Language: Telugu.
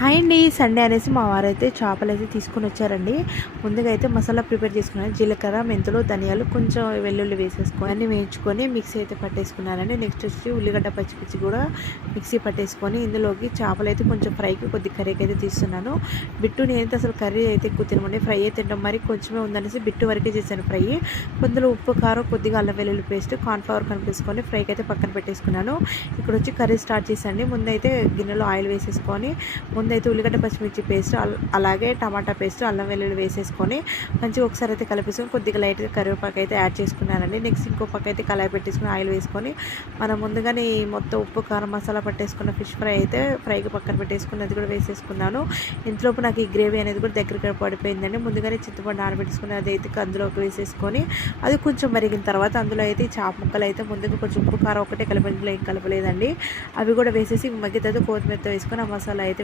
హాయ్ అండి. సండే అనేసి మా వారైతే చేపలైతే తీసుకొని వచ్చారండి. ముందుగా అయితే మసాలా ప్రిపేర్ చేసుకున్నాను. జీలకర్ర, మెంతులు, ధనియాలు, కొంచెం వెల్లుల్లి వేసేసుకొని అన్నీ వేయించుకొని మిక్సీ అయితే పట్టేసుకున్నానండి. నెక్స్ట్ వచ్చి ఉల్లిగడ్డ, పచ్చిమిర్చి కూడా మిక్సీ పట్టేసుకొని ఇందులోకి చేపలైతే కొంచెం ఫ్రైకి కొద్ది కర్రీకి అయితే తీస్తున్నాను. బిట్టు నేనైతే అసలు కర్రీ అయితే ఎక్కువ తినమండి, ఫ్రై అయితే తింటాం. మరి కొంచెమే ఉందనేసి బిట్టు వరకే చేశాను ఫ్రై. కొందరు ఉప్పు, కారం, కొద్దిగా అల్లం వెల్లుల్లి పేస్ట్, కార్న్ఫ్లవర్ కలిపేసుకొని ఫ్రైకి అయితే పక్కన పెట్టేసుకున్నాను. ఇక్కడ వచ్చి కర్రీ స్టార్ట్ చేశాను. ముందైతే గిన్నెలో ఆయిల్ వేసేసుకొని ముందైతే ఉల్లిగడ్డ, పచ్చిమిర్చి పేస్ట్, అలాగే టమాటా పేస్ట్, అల్లం వెల్లుల్లి వేసేసుకొని మంచిగా ఒకసారి అయితే కలిపేసుకొని కొద్దిగా లైట్గా కరివేపాకు అయితే యాడ్ చేసుకున్నానండి. నెక్స్ట్ ఇంకో పక్క అయితే కళాయి పెట్టేసుకుని ఆయిల్ వేసుకొని మనం ముందుగానే మొత్తం ఉప్పు, కారం, మసాలా పట్టేసుకున్న ఫిష్ ఫ్రై అయితే ఫ్రైకి పక్కన పెట్టేసుకుని అది కూడా వేసేసుకున్నాను. ఇంట్లోపు నాకు ఈ గ్రేవీ అనేది కూడా దగ్గరికి పడిపోయిందండి. ముందుగానే చింతపండు నానబెట్టుకుని అది అయితే అందులోకి వేసేసుకొని అది కొంచెం మరిగిన తర్వాత అందులో అయితే ఈ చేప ముక్కలు అయితే ముందుగా కొంచెం ఉప్పు, కారం ఒకటే కలిపి ఏం కలపలేదండి. అవి కూడా వేసేసి మగ్గితే కొత్తిమీరతో వేసుకొని ఆ మసాలా అయితే